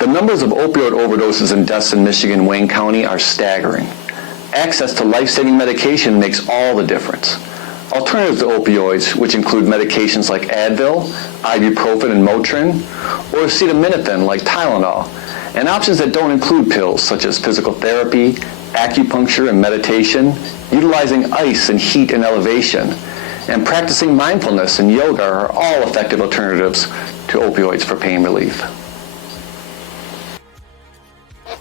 The numbers of opioid overdoses and deaths in Michigan and Wayne County are staggering. Access to life-saving medication makes all the difference. Alternatives to opioids, which include medications like Advil, ibuprofen and Motrin, or acetaminophen like Tylenol, and options that don't include pills such as physical therapy, acupuncture and meditation, utilizing ice and heat and elevation, and practicing mindfulness and yoga are all effective alternatives to opioids for pain relief.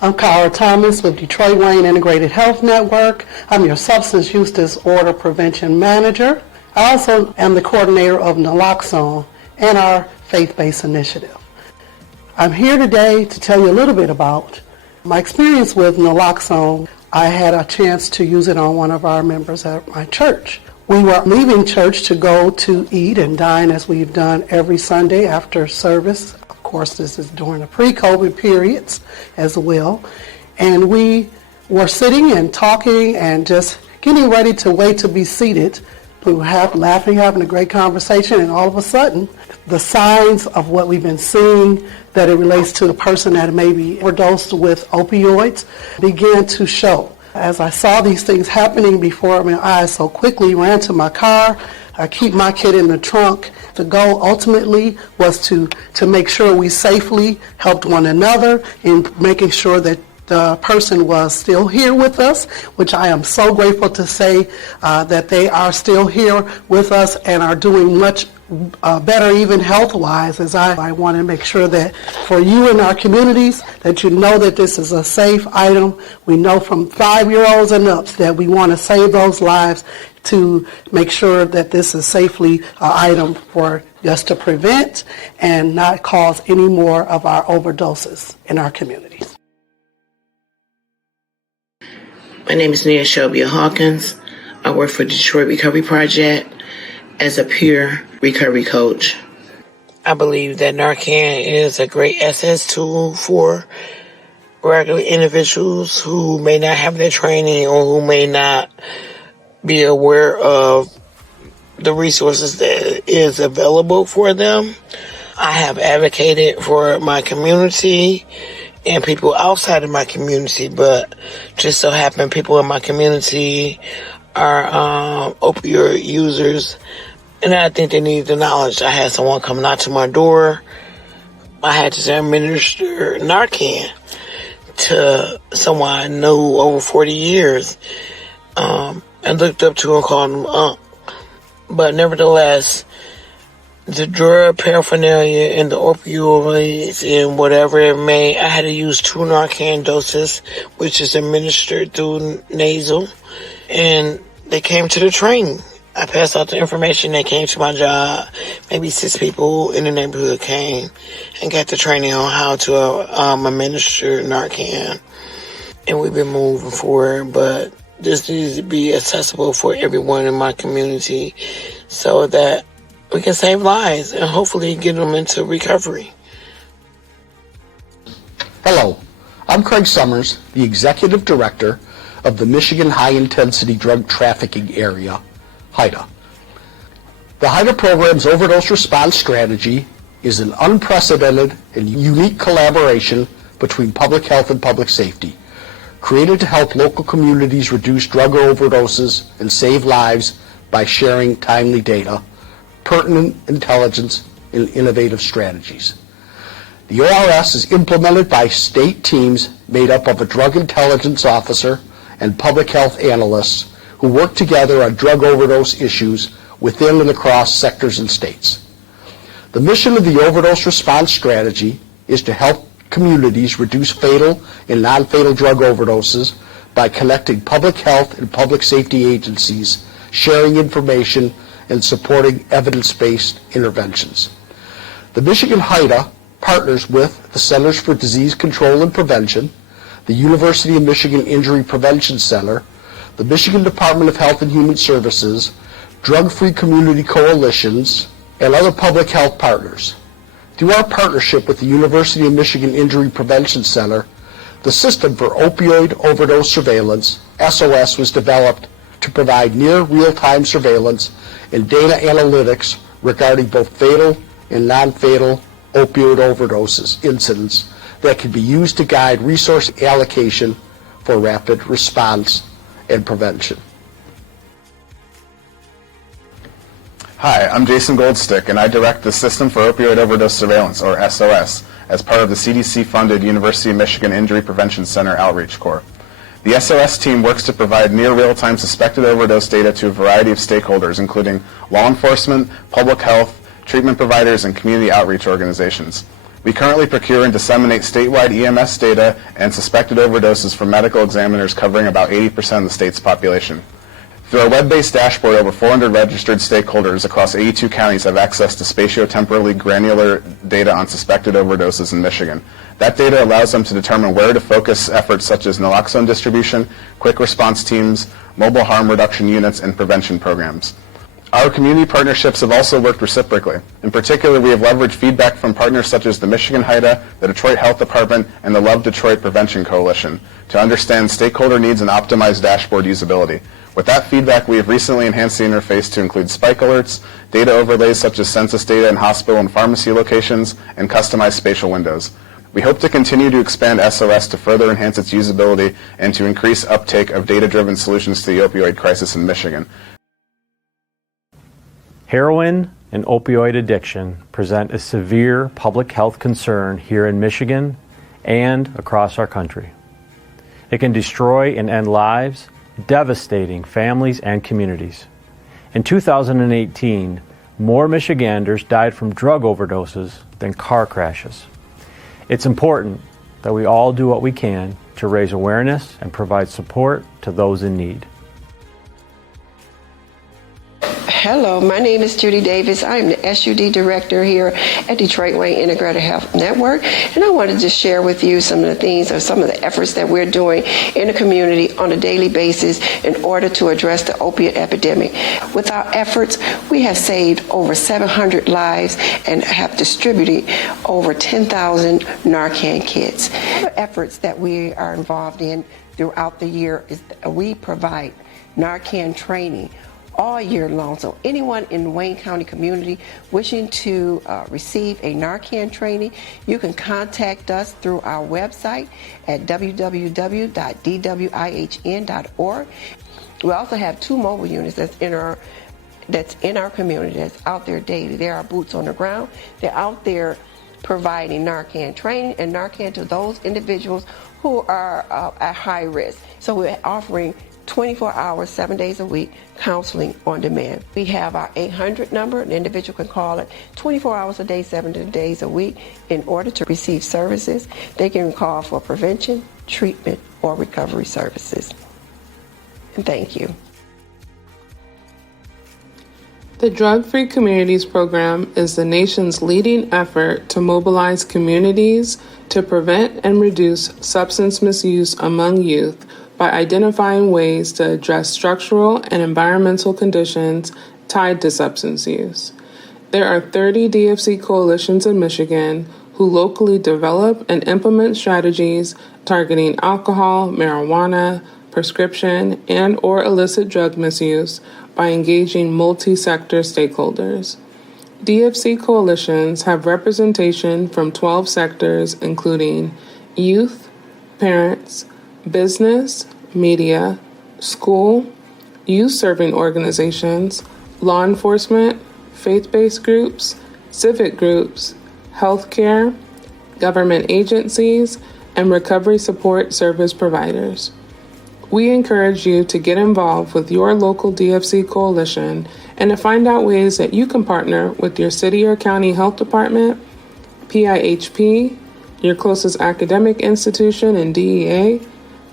I'm Kyra Thomas with Detroit Wayne Integrated Health Network. I'm your Substance Use Disorder Prevention Manager. I also am the coordinator of naloxone and our faith-based initiative. I'm here today to tell you a little bit about my experience with naloxone. I had a chance to use it on one of our members at my church. We were leaving church to go to eat and dine as we've done every Sunday after service. Of course, this is during the pre-COVID periods as well. And we were sitting and talking and just getting ready to wait to be seated. We were laughing, having a great conversation, and all of a sudden, the signs of what we've been seeing that it relates to a person that may be overdosed with opioids began to show. As I saw these things happening before my eyes, so quickly ran to my car. I keep my kid in the trunk. The goal ultimately was to make sure we safely helped one another in making sure that the person was still here with us, which I am so grateful to say that they are still here with us and are doing much better even health-wise, as I want to make sure that for you in our communities that you know that this is a safe item. We know from 5-year-olds and up that we want to save those lives to make sure that this is safely an item for us to prevent and not cause any more of our overdoses in our communities. My name is Nia Shelby Hawkins. I work for Detroit Recovery Project as a peer recovery coach. I believe that Narcan is a great access tool for regular individuals who may not have their training or who may not be aware of the resources that is available for them. I have advocated for my community and people outside of my community, but just so happen people in my community are opioid users, and I think they need the knowledge. I had someone come knock to my door. I had to administer Narcan to someone I knew over 40 years, and looked up to and called him Unc. But nevertheless, the drug paraphernalia and the opioids and whatever it may, I had to use 2 Narcan doses, which is administered through nasal, and they came to the training. I passed out the information. They came to my job. Maybe 6 people in the neighborhood came and got the training on how to administer Narcan. And we've been moving forward, but this needs to be accessible for everyone in my community so that we can save lives and hopefully get them into recovery. Hello, I'm Craig Summers, the Executive Director of the Michigan High Intensity Drug Trafficking Area, HIDTA. The HIDTA program's overdose response strategy is an unprecedented and unique collaboration between public health and public safety, created to help local communities reduce drug overdoses and save lives by sharing timely data, pertinent intelligence, and innovative strategies. The ORS is implemented by state teams made up of a drug intelligence officer and public health analysts who work together on drug overdose issues within and across sectors and states. The mission of the overdose response strategy is to help communities reduce fatal and non-fatal drug overdoses by connecting public health and public safety agencies, sharing information, and supporting evidence-based interventions. The Michigan HIDTA partners with the Centers for Disease Control and Prevention, the University of Michigan Injury Prevention Center, the Michigan Department of Health and Human Services, drug-free community coalitions, and other public health partners. Through our partnership with the University of Michigan Injury Prevention Center, the System for Opioid Overdose Surveillance, SOS, was developed to provide near real-time surveillance and data analytics regarding both fatal and non-fatal opioid overdoses incidents that can be used to guide resource allocation for rapid response and prevention. Hi, I'm Jason Goldstick, and I direct the System for Opioid Overdose Surveillance, or SOS, as part of the CDC-funded University of Michigan Injury Prevention Center Outreach Corps. The SOS team works to provide near real-time suspected overdose data to a variety of stakeholders, including law enforcement, public health, treatment providers, and community outreach organizations. We currently procure and disseminate statewide EMS data and suspected overdoses from medical examiners covering about 80% of the state's population. Through our web-based dashboard, over 400 registered stakeholders across 82 counties have access to spatiotemporally granular data on suspected overdoses in Michigan. That data allows them to determine where to focus efforts such as naloxone distribution, quick response teams, mobile harm reduction units, and prevention programs. Our community partnerships have also worked reciprocally. In particular, we have leveraged feedback from partners such as the Michigan HIDA, the Detroit Health Department, and the Love Detroit Prevention Coalition to understand stakeholder needs and optimize dashboard usability. With that feedback, we have recently enhanced the interface to include spike alerts, data overlays such as census data in hospital and pharmacy locations, and customized spatial windows. We hope to continue to expand SOS to further enhance its usability and to increase uptake of data-driven solutions to the opioid crisis in Michigan. Heroin and opioid addiction present a severe public health concern here in Michigan and across our country. It can destroy and end lives, devastating families and communities. In 2018, more Michiganders died from drug overdoses than car crashes. It's important that we all do what we can to raise awareness and provide support to those in need. Hello, my name is Judy Davis. I am the SUD director here at Detroit Wayne Integrated Health Network, and I wanted to share with you some of the things or some of the efforts that we're doing in the community on a daily basis in order to address the opiate epidemic. With our efforts, we have saved over 700 lives and have distributed over 10,000 Narcan kits. The efforts that we are involved in throughout the year is we provide Narcan training all year long. So anyone in the Wayne County community wishing to receive a Narcan training, you can contact us through our website at www.dwihn.org. We also have 2 mobile units that's in our community that's out there daily. There are boots on the ground. They're out there providing Narcan training and Narcan to those individuals who are at high risk. So we're offering 24 hours, 7 days a week, counseling on demand. We have our 800 number. An individual can call it 24 hours a day, 7 days a week in order to receive services. They can call for prevention, treatment, or recovery services. And thank you. The Drug-Free Communities Program is the nation's leading effort to mobilize communities to prevent and reduce substance misuse among youth by identifying ways to address structural and environmental conditions tied to substance use. There are 30 DFC coalitions in Michigan who locally develop and implement strategies targeting alcohol, marijuana, prescription, and/or illicit drug misuse by engaging multi-sector stakeholders. DFC coalitions have representation from 12 sectors, including youth, parents, business, media, school, youth-serving organizations, law enforcement, faith-based groups, civic groups, healthcare, government agencies, and recovery support service providers. We encourage you to get involved with your local DFC coalition and to find out ways that you can partner with your city or county health department, PIHP, your closest academic institution and DEA,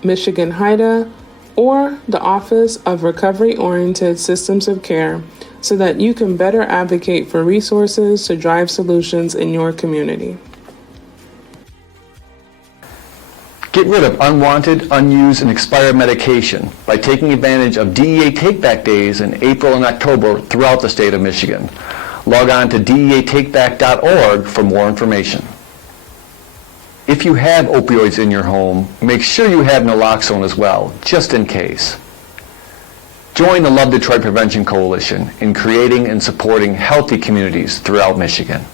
Michigan HIDA, or the Office of Recovery-Oriented Systems of Care so that you can better advocate for resources to drive solutions in your community. Get rid of unwanted, unused, and expired medication by taking advantage of DEA Take-Back Days in April and October throughout the state of Michigan. Log on to deatakeback.org for more information. If you have opioids in your home, make sure you have naloxone as well, just in case. Join the Love Detroit Prevention Coalition in creating and supporting healthy communities throughout Michigan.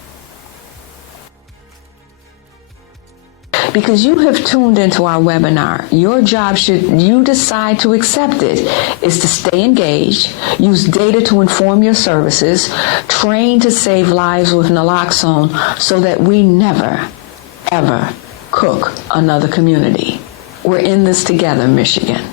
because you have tuned into our webinar. Your job, should you decide to accept it, is to stay engaged, use data to inform your services, train to save lives with naloxone so that we never, ever cook another community. We're in this together, Michigan.